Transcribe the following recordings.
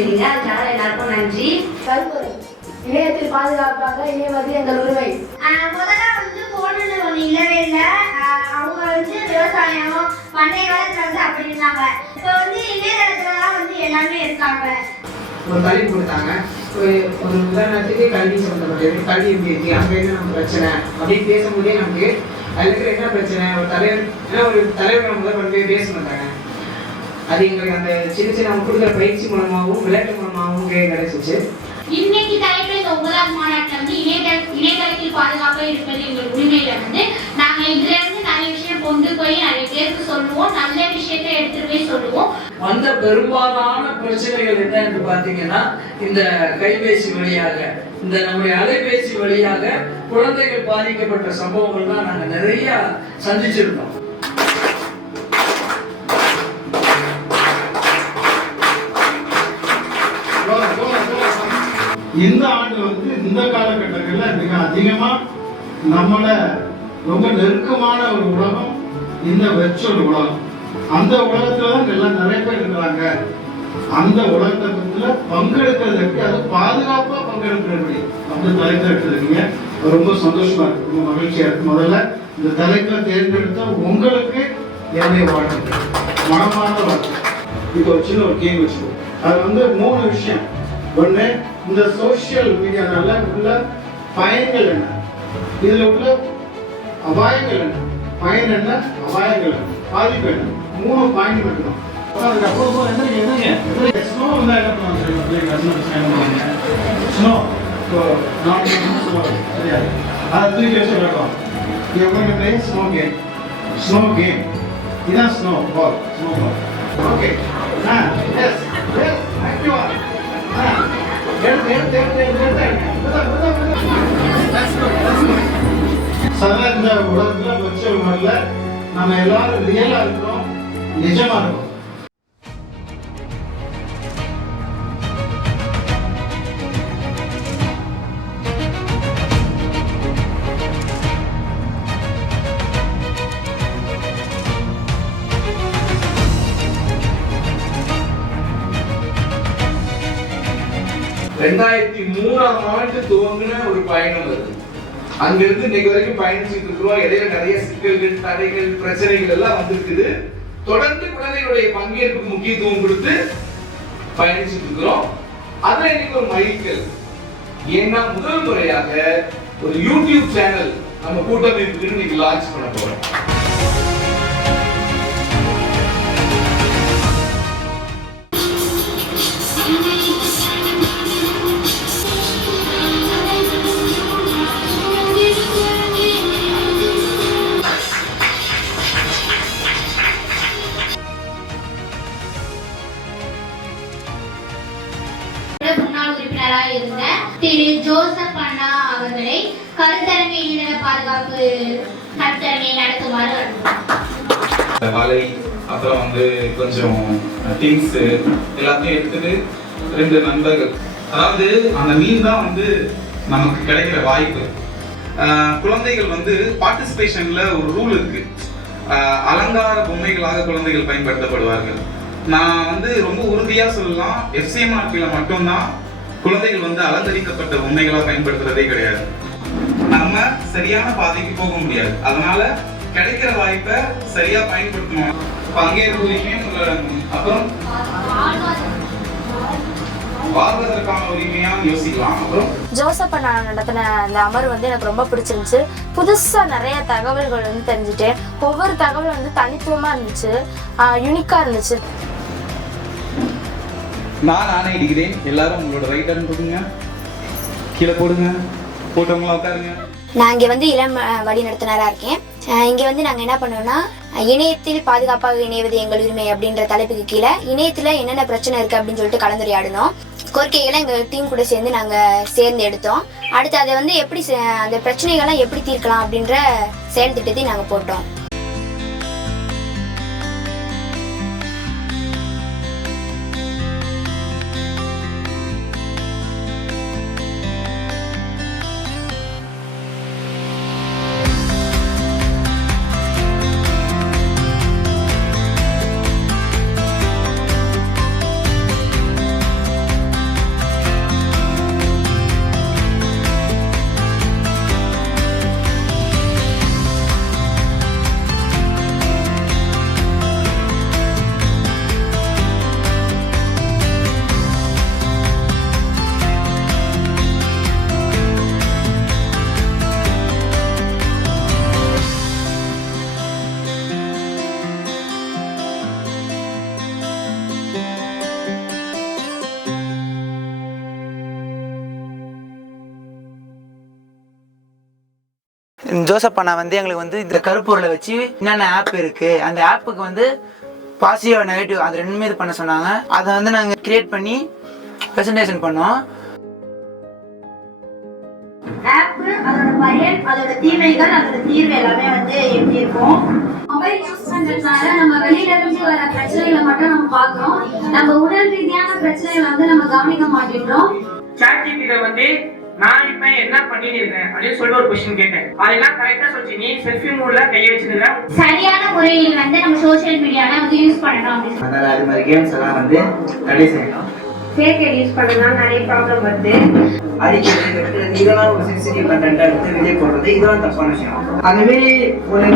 சொல்லியிருந்தீங்க. அதனால எல்லாருக்கும் நன்றி. இணையத்தில் பாதுகாப்பாக இணைவது எங்கள் உரிமை. முதல்ல வந்து போனது ஒன்று இல்லவே இல்லை. அவங்க வந்து விவசாயம் பண்டைய காலத்துல வந்து அப்படி இருந்தாங்க. இப்போ வந்து இணையதளத்துலலாம் வந்து எல்லாமே இருக்காங்க. ஒரு தலைப்பு கொடுத்தாங்க. ஒரு உதாரணத்துக்கு கல்வி சம்மந்தப்பட்டது. கல்வி எப்படி இருக்கு, அங்கே என்ன நம்ம பிரச்சனை அப்படின்னு பேசும்போதே நமக்கு அதில் இருக்கிற என்ன பிரச்சனை ஒரு தலைவர் முதல்ல கொண்டு போய் பேச மாட்டாங்க. அது எங்களுக்கு அந்த சின்ன சின்ன அவங்க கொடுக்குற பயிற்சி மூலமாகவும் விளையாட்டு மூலமாகவும் கிடைச்சிச்சு. இன்னைக்கு தலைப்பு இந்த 9வது மாநாட்டில் வந்து இணையதளத்தில் பாதுகாப்பாக இருப்பது எங்கள் உரிமையில வந்து நாங்கள் இதுல இருந்து நிறைய விஷயம் கொண்டு போய் நிறைய பேருக்கு சொல்லுவோம். நல்ல விஷயத்தை எடுத்துட்டு போய் சொல்லுவோம். வந்த பெரும்பாலான பிரச்சனைகள் என்ன என்று பார்த்தீங்கன்னா இந்த கைபேசி வழியாக, இந்த நம்முடைய அலைபேசி வழியாக குழந்தைகள் பாதிக்கப்பட்ட சம்பவங்கள் தான் நாங்கள் நிறைய சந்திச்சிருக்கோம். இந்த ஆண்டு வந்து இந்த காலகட்டங்களில் மிக அதிகமா நம்மளை ரொம்ப நெருக்கமான ஒரு உலகம் இந்த வெர்ச்சுவல் உலகம். அந்த உலகத்துல தான் எல்லாம் நிறைய பேர் இருக்கிறாங்க. அந்த உலகத்துல பங்கெடுக்கிறதுக்கு அது பாதுகாப்பா பங்கெடுக்கிறது அந்த தலைப்பு எடுத்துருக்கீங்க. ரொம்ப சந்தோஷமா இருக்கு, ரொம்ப மகிழ்ச்சியா இருக்கு. முதல்ல இந்த தலைப்பை தேர்ந்தெடுத்த உங்களுக்கு என்னுடைய வாழ்க்கை மனமான வாழ்க்கை. இப்போ ஒரு சின்ன ஒரு கேள்வி வச்சுக்கோ. அது வந்து 3 விஷயம். ஒண்ணு, இந்த சோசியல் மீடியானால உள்ள பயன்கள் என்ன, இதுல உள்ள அபாயங்கள் என்ன, பயன் என்ன, அபாயங்கள் என்ன, பாதிப்பு என்ன, 3 பாயிண்ட் மட்டும். அதுக்கப்புறம் என்ன ஸ்னோ வந்தா என்ன பண்ணுவாங்க, ஸ்னோ சரியா அதை தூக்கி வச்சு விளையாடுவோம். ஸ்னோ கேம், ஸ்னோ கேம் இதான் ஸ்னோ பால், ஸ்னோ பால். ஓகே, எஸ் எஸ் ஆக்டிவா சாதாரண உலகத்துல வச்ச உணர்ல நம்ம எல்லாரும் ரியலா இருக்கிறோம், நிஜமா இருக்கும். துவங்கின ஒரு பயணம் வருது. அங்கிருந்து இன்னைக்கு வரைக்கும் பயணிச்சுட்டு இருக்கிறோம். இடையில நிறைய சிக்கல்கள், தடைகள், பிரச்சனைகள் எல்லாம் வந்திருக்குது. தொடர்ந்து குழந்தைகளுடைய பங்கேற்புக்கு முக்கியத்துவம் கொடுத்து பயணிச்சுட்டு இருக்கிறோம். அதுல இன்னைக்கு ஒரு மைல்கல். ஏன்னா முதல் முறையாக ஒரு யூடியூப் சேனல் நம்ம கூட்டமைப்புக்கு இன்னைக்கு லான்ச் பண்ண போறோம். இருந்த திரு ஜோசப் அண்ணா அவர்களை கருத்தரங்கை இணையதள பாதுகாப்பு கருத்தரங்கை நடத்துமாறு வலை, அப்புறம் வந்து கொஞ்சம் திங்ஸ் எல்லாத்தையும் எடுத்துட்டு 2 நண்பர்கள், அதாவது அந்த மீன் தான் வந்து நமக்கு கிடைக்கிற வாய்ப்பு. குழந்தைகள் வந்து பார்ட்டிசிபேஷன்ல ஒரு ரூல் இருக்கு. அலங்கார பொம்மைகளாக குழந்தைகள் பயன்படுத்தப்படுவார்கள். நான் வந்து ரொம்ப உறுதியா சொல்லலாம், FCMRPல மட்டும்தான் குழந்தைகள் வந்து அலங்கரிக்கப்பட்ட பொம்மைகளா பயன்படுத்துறதே கிடையாது. நம்ம சரியான பாதைக்கு போக முடியாது. அதனால கிடைக்கிற வாய்ப்பை சரியா பயன்படுத்தணும். பங்கேற்பு உரிமையும் அப்புறம் வாழ்வதற்கான உரிமையா யோசிக்கலாம். அப்புறம் ஜோசப் அண்ணா நடத்தின அந்த அமர்வு வந்து எனக்கு ரொம்ப பிடிச்சிருந்துச்சு. புதுசா நிறைய தகவல்கள் வந்து தெரிஞ்சுட்டேன். ஒவ்வொரு தகவல் வந்து தனித்துவமா இருந்துச்சு, யூனிக்கா இருந்துச்சு. நான் ஆணையிடுகிறேன். எல்லாரும் உங்களோட ரைட் ஹேண்ட் போடுங்க, கீழே போடுங்க, போட்டவங்களா உட்காருங்க. நான் இங்கே வந்து இளம் வழி நடத்தினராக இருக்கேன். இங்கே வந்து நாங்கள் என்ன பண்ணோம்னா, இணையத்தில் பாதுகாப்பாக இணைவது எங்கள் உரிமை அப்படின்ற தலைப்புக்கு கீழே இணையத்தில் என்னென்ன பிரச்சனை இருக்குது அப்படின்னு சொல்லிட்டு கலந்துரையாடணும். கோரிக்கைகளை எங்கள் டீம் கூட சேர்ந்து நாங்கள் சேர்ந்து எடுத்தோம். அடுத்து அதை வந்து எப்படி அந்த பிரச்சனைகள்லாம் எப்படி தீர்க்கலாம் அப்படின்ற செயல் திட்டத்தை நாங்கள் போட்டோம். ஜோசப் அண்ணா வந்து எங்களுக்கு வந்து இந்த கருப்பொருளை வச்சு என்னென்ன ஆப் இருக்குது, அந்த ஆப்புக்கு வந்து பாசிட்டிவ் நெகட்டிவ் அது ரெண்டுமே இது பண்ண சொன்னாங்க. அதை வந்து நாங்கள் கிரியேட் பண்ணி ப்ரெசன்டேஷன் பண்ணோம். ஆப் அதோட பயன், அதோட தீமைகள், அதோட தீர்வு எல்லாமே வந்து எப்படி இருக்கும். மொபைல் யூஸ் பண்றதுனால நம்ம வெளியில இருந்து வர பிரச்சனைகளை மட்டும் நம்ம பார்க்கிறோம். நம்ம உடல் ரீதியான பிரச்சனைகளை வந்து நம்ம கவனிக்க மாட்டேங்கிறோம். சாட்ஜிபில வந்து நான் இப்ப என்ன பண்ணிட்டு இருக்கேன் அப்படின்னு சொல்லி ஒரு கொஸ்டின் கேட்டேன். அதெல்லாம் கரெக்டா சொல்லிச்சு. நீ செல்ஃபி மூட்ல கையை வச்சிருக்க. சரியான முறையில் வந்து நம்ம சோஷியல் மீடியால வந்து யூஸ் பண்ணணும் அப்படின்னு. அதனால அது மாதிரி கேம்ஸ் எல்லாம் வந்து தடை செய்யணும். ஃபேக் ஐடி யூஸ் பண்ணதுனால நிறைய ப்ராப்ளம் வருது. அடிக்கிறது வெட்டுறது இதெல்லாம் ஒரு சென்சிட்டிவ் கண்டென்ட் எடுத்து வெளியே போடுறது இதெல்லாம் தப்பான விஷயம். அந்த மாதிரி ஒரு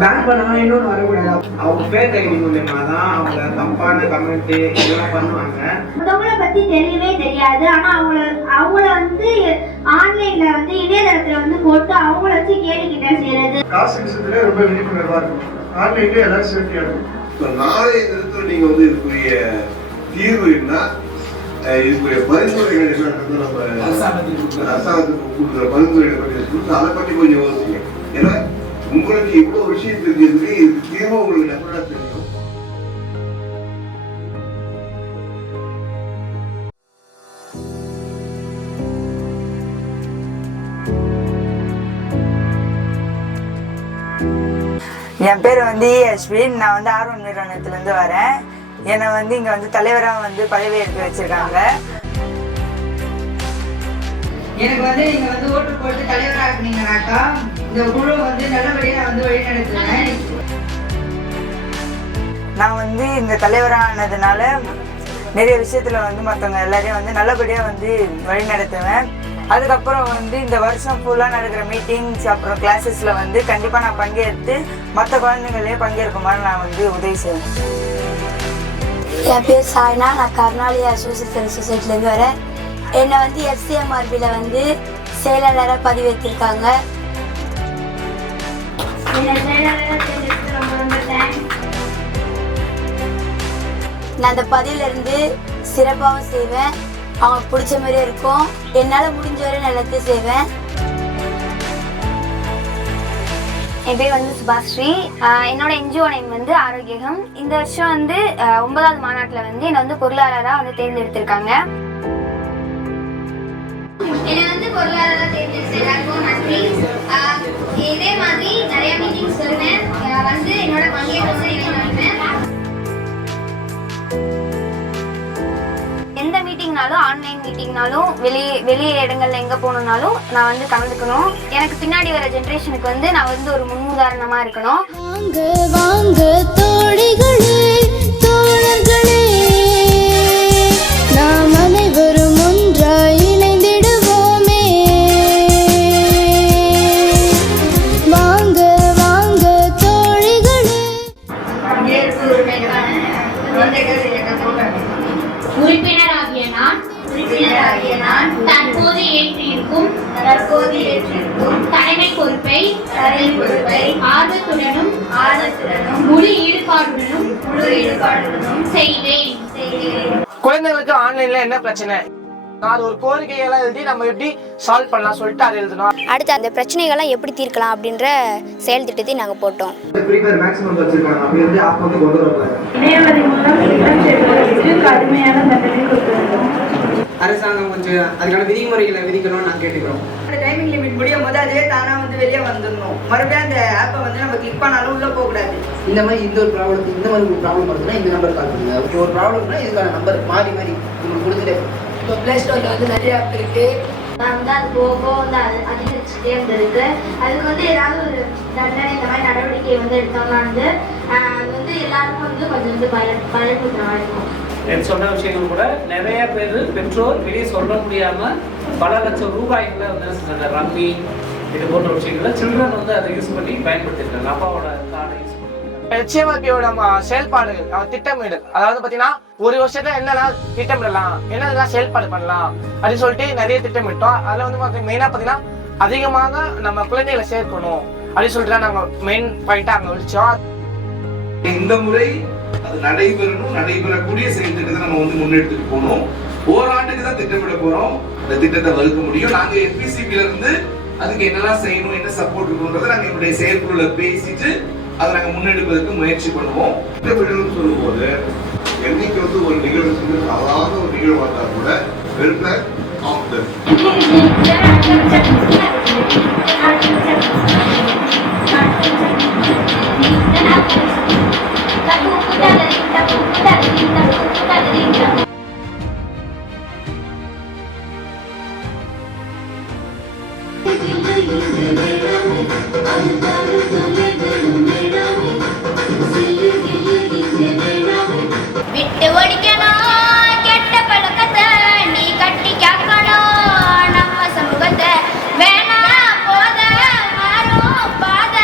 பேன் பண்ணாம இன்னொன்று வரக்கூடாது. அவங்க ஃபேக் ஐடி மூலமா தான் அவங்க தப்பான கமெண்ட் இதெல்லாம் பண்ணுவாங்க. மற்றவங்கள பத்தி தெரியவே தெரியாது. ஆனா அவங்கள வந்து ஆன்லைன்ல வந்து இணையதளத்துல வந்து போட்டு அவங்கள வச்சு கேள்விக்கிட்ட செய்யறது. காசு விஷயத்துல ரொம்ப விழிப்புணர்வா இருக்கும். ஆன்லைன்ல எல்லாரும் சேஃப்டியா இருக்கும். நாளைய தினத்துல நீங்க வந்து இதுக்குரிய தீர்வு என்ன, இதுக்குரிய பரிந்துரைகள் என்னன்றது நம்ம அரசாங்கத்துக்கு கொடுக்குற பரிந்துரைகளை பற்றி அதை பற்றி கொஞ்சம் யோசிங்க. ஏன்னா உங்களுக்கு இவ்வளவு விஷயம் தெரிஞ்சதுக்கு இதுக்கு தீர்வு உங்களுக்கு டெஃபினட்டா தெரியும். என் பேர் வந்து அஸ்வின். நான் வந்து ஆர்வன் நிறுவனத்துலேருந்து வரேன். என்னை வந்து இங்கே வந்து தலைவராக வந்து பதவி ஏற்க வச்சுருக்காங்க. எனக்கு வந்து நீங்கள் வந்து ஓட்டு போட்டு தலைவராக ஆக்குனீங்கனாக்கா இந்த குழு வந்து நல்லபடியாக நான் வந்து வழிநடத்துவேன். நான் வந்து இந்த தலைவரானதுனால நிறைய விஷயத்தில் வந்து மற்றவங்க எல்லாரையும் வந்து நல்லபடியாக வந்து வழிநடத்துவேன். அதுக்கப்புறம் வந்து இந்த வருஷம் ஃபுல்லாக நடக்கிற மீட்டிங்ஸ் அப்புறம் கிளாஸஸில் வந்து கண்டிப்பாக நான் பங்கேற்று மற்ற குழந்தைங்களையும் பங்கேற்குமாறு நான் வந்து உதவி செய்வேன். என் பேர் சாய்னா. நான் கர்நாடகா சோசியல் சொசைட்டிலேருந்து வரேன். என்னை வந்து எஃப்சிஎம்ஆர்பியில் வந்து செயலாளராக பதிவேற்றிருக்காங்க. நான் அந்த பதிவிலிருந்து சிறப்பாகவும் செய்வேன். அவங்களுக்கு பிடிச்ச மாதிரியே இருக்கும். என்னால் முடிஞ்ச வரை நான் எல்லாத்தையும் செய்வேன். என் பேர் வந்து சுபாஸ்ரீ. என்னோட என்ஜிஓ நேம் வந்து ஆரோக்கியகம். இந்த வருஷம் வந்து 9வது மாநாட்டில் வந்து என்னை வந்து பொருளாளராக வந்து தேர்ந்தெடுத்திருக்காங்க. என்னை வந்து பொருளாதார தேர்ந்தெடுத்த எல்லாருக்கும் நன்றி. இதே மாதிரி நிறைய மீட்டிங்ஸ் வருவேன். வந்து என்னோட பங்கேற்க எந்த மீட்டிங்னாலும் ஆன்லைன் மீட்டிங்னாலும் வெளியே இடங்கள்ல எங்கே போகணுன்னாலும் நான் வந்து கலந்துக்கணும். எனக்கு பின்னாடி வர ஜென்ரேஷனுக்கு வந்து நான் வந்து ஒரு முன்னுதாரணமாக இருக்கணும். வாங்க வாங்க தோழிகளே தோழர்களே, நாம் அனைவரும் ஒன்றாய் இணைந்திடுவோமே. வாங்க வாங்க தோழிகளே. உறுப்பினராகிய நான் தற்போது ஏற்றிருக்கும் தலைமை பொறுப்பை ஆர்வத்துடனும் முழு ஈடுபாடுடனும் செய்வேன். குழந்தைங்களுக்கு ஆன்லைன்ல என்ன பிரச்சனை, அது ஒரு கோரிக்கையெல்லாம் எழுதி நம்ம எப்படி சால்வ் பண்ணலாம் சொல்லிட்டு அதை எழுதணும். அடுத்து அந்த பிரச்சனைகள்லாம் எப்படி தீர்க்கலாம் அப்படின்ற செயல் திட்டத்தை நாங்கள் போட்டோம். அரசாங்கம் கொஞ்சம் அதுக்கான விதிமுறைகளை விதிக்கணும்னு நான் கேட்டுக்கிறோம். அந்த டைமிங் லிமிட் முடியும் போது அதுவே தானாக வந்து வெளியே வந்துடணும். மறுபடியும் அந்த ஆப்பை வந்து நம்ம கிளிக் பண்ணாலும் உள்ளே போகக்கூடாது. இந்த மாதிரி இந்த ஒரு ப்ராப்ளத்துக்கு இந்த மாதிரி ஒரு ப்ராப்ளம் வருதுன்னா இந்த நம்பர் கால் பண்ணுங்க. ஒரு ப்ராப்ளம்னா இதுக்கான நம்பர் மாறி மாறி உங்களுக்கு கொடுத்துட்டு இப்போ ப்ளே ஸ்டோரில் வந்து நிறைய ஆப் இருக்குது. நான் வந்து அது போக வந்து அதிகரிச்சுட்டே இருந்திருக்கு. அதுக்கு வந்து ஏதாவது ஒரு தண்டனை இந்த மாதிரி நடவடிக்கை வந்து எடுத்தோம்னா வந்து அது வந்து எல்லாருக்கும் வந்து கொஞ்சம் வந்து பயன்படுத்துகிற மாதிரி இருக்கும். சொன்ன விஷயங்கள் கூட நிறைய பேர் பெற்றோர் வெளியே சொல்ல முடியாம பல லட்சம் ரூபாய்களை வந்து ரம்மி இது போன்ற விஷயங்களை சில்ட்ரன் வந்து அதை யூஸ் பண்ணி பயன்படுத்திருக்காங்க. அப்பாவோட கார்டை யூஸ் பண்ணி HMRBயோட செயல்பாடுகள் திட்டமிடல், அதாவது பார்த்தீங்கன்னா ஒரு வருஷத்துல என்னெல்லாம் திட்டமிடலாம், என்னெல்லாம் செயல்பாடு பண்ணலாம் அப்படின்னு சொல்லிட்டு நிறைய திட்டமிட்டோம். அதில் வந்து மெயினாக பார்த்தீங்கன்னா அதிகமாக நம்ம குழந்தைகளை சேர்க்கணும் அப்படின்னு சொல்லிட்டு நாங்கள் மெயின் பாயிண்டாக அங்கே வச்சோம். இந்த முறை அது நடைபெறணும், நடைபெறக்கூடிய செயல் திட்டத்தை நம்ம வந்து முன்னெடுத்துட்டு போகணும். ஓராண்டுக்கு தான் திட்டமிட போறோம். இந்த திட்டத்தை வகுக்க முடியும். நாங்க FPCB இருந்து அதுக்கு என்னெல்லாம் செய்யணும், என்ன சப்போர்ட் இருக்கணுன்றதை நாங்கள் எங்களுடைய செயற்குழுல பேசிட்டு அதை நாங்கள் முன்னெடுப்பதற்கு முயற்சி பண்ணுவோம். திட்டமிடல்னு சொல்லும்போது என்னைக்கு வந்து ஒரு நிகழ்வு சாதாரண ஒரு நிகழ்வு வந்தா கூட வெல்ஃபேர் ஆஃப் த விட்டு ஒழிக்கணும் கெட்ட பழக்கத்தை, நீ கட்டி காக்கணும் நம்ம சமூகத்தை. வேணா போத மாறும் பாத,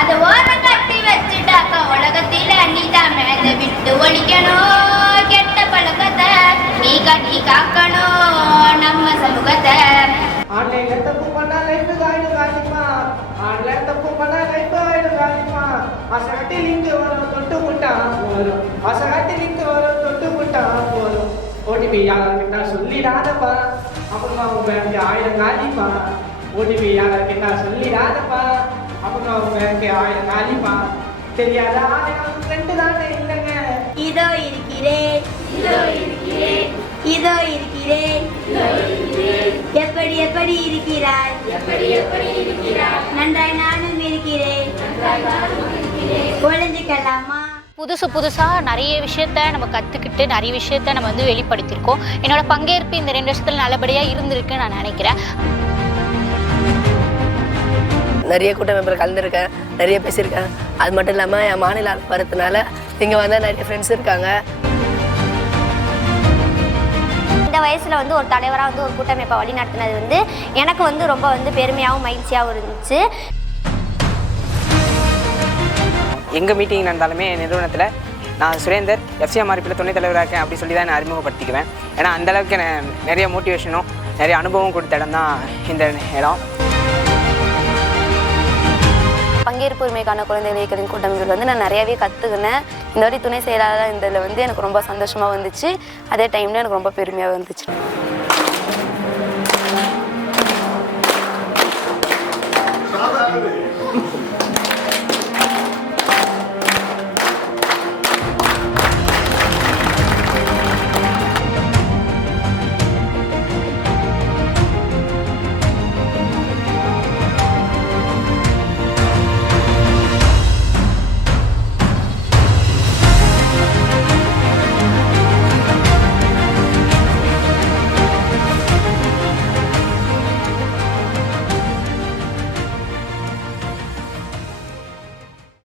அதை ஓரம் கட்டி வச்சுட்டாக்க உலகத்தில நீதான் மேல. விட்டு ஒழிக்கணும் கெட்ட பழக்கத்தை, நீ கட்டி காக்கணும் நம்ம சமூகத்தை. ஆன்லைன்ல தப்பு பண்ணா லைஃப் காலிமா, ஆன்லைன் தப்பு பண்ணா லைஃப் காலிமா. அசகட்டி லிங்க் வரும் தொட்டு முட்டா போரும், அசகட்டி லிங்க் வரும் தொட்டு முட்டா போரும். ஓடிபி யாருக்கிட்ட சொல்லிடாதப்பா, அப்புறமா உங்க பேங்க் 1000 காலிமா. ஓடிபி யாருக்கிட்ட சொல்லிடாதப்பா, அப்புறமா உங்க பேங்க் 1000 காலிமா. தெரியாத ஆயிரம் ஃப்ரெண்டு தானே இல்லைங்க. இதோ இருக்கிறேன், இதோ இருக்கிறேன், இதோ இருக்கிறேன், எப்படி எப்படி இருக்கிறாய், எப்படி எப்படி இருக்கிறாய், நன்றாய் நானும் இருக்கிறேன், ஒளிஞ்சுக்கலாமா. புதுசாக நிறைய விஷயத்த நம்ம கற்றுக்கிட்டு நிறைய விஷயத்த நம்ம வந்து வெளிப்படுத்தியிருக்கோம். என்னோட பங்கேற்பு இந்த 2 வருஷத்தில் நல்லபடியாக இருந்திருக்குன்னு நான் நினைக்கிறேன். நிறைய கூட்டமைப்பில் கலந்துருக்கேன், நிறைய பேசியிருக்கேன். அது மட்டும் இல்லாமல் என் மாநில வரதுனால இங்கே வந்தால் நிறைய ஃப்ரெண்ட்ஸ் இருக்காங்க. இந்த வயசில் வந்து ஒரு தலைவராக வந்து ஒரு கூட்டமைப்பை வழி நடத்தினது வந்து எனக்கு வந்து ரொம்ப வந்து பெருமையாகவும் மகிழ்ச்சியாகவும் இருந்துச்சு. எங்கள் மீட்டிங் நடந்தாலுமே நிறுவனத்தில் நான் சுரேந்தர் FCMRP துணைத் தலைவராக இருக்கேன் அப்படி சொல்லி தான் நான் அறிமுகப்படுத்திக்குவேன். ஏன்னா அந்தளவுக்கு எனக்கு நிறைய மோட்டிவேஷனும் நிறைய அனுபவம் கொடுத்த இடம் தான் இந்த இடம். பங்கேற்பு உரிமைக்கான குழந்தைகள் இயக்கத்தின் கூட்டமைப்பில் வந்து நான் நிறையாவே கற்றுக்கினேன். இந்த வாட்டி துணை செயலாளர் இதில் வந்து எனக்கு ரொம்ப சந்தோஷமாக வந்துச்சு. அதே டைமில் எனக்கு ரொம்ப பெருமையாக வந்துச்சு.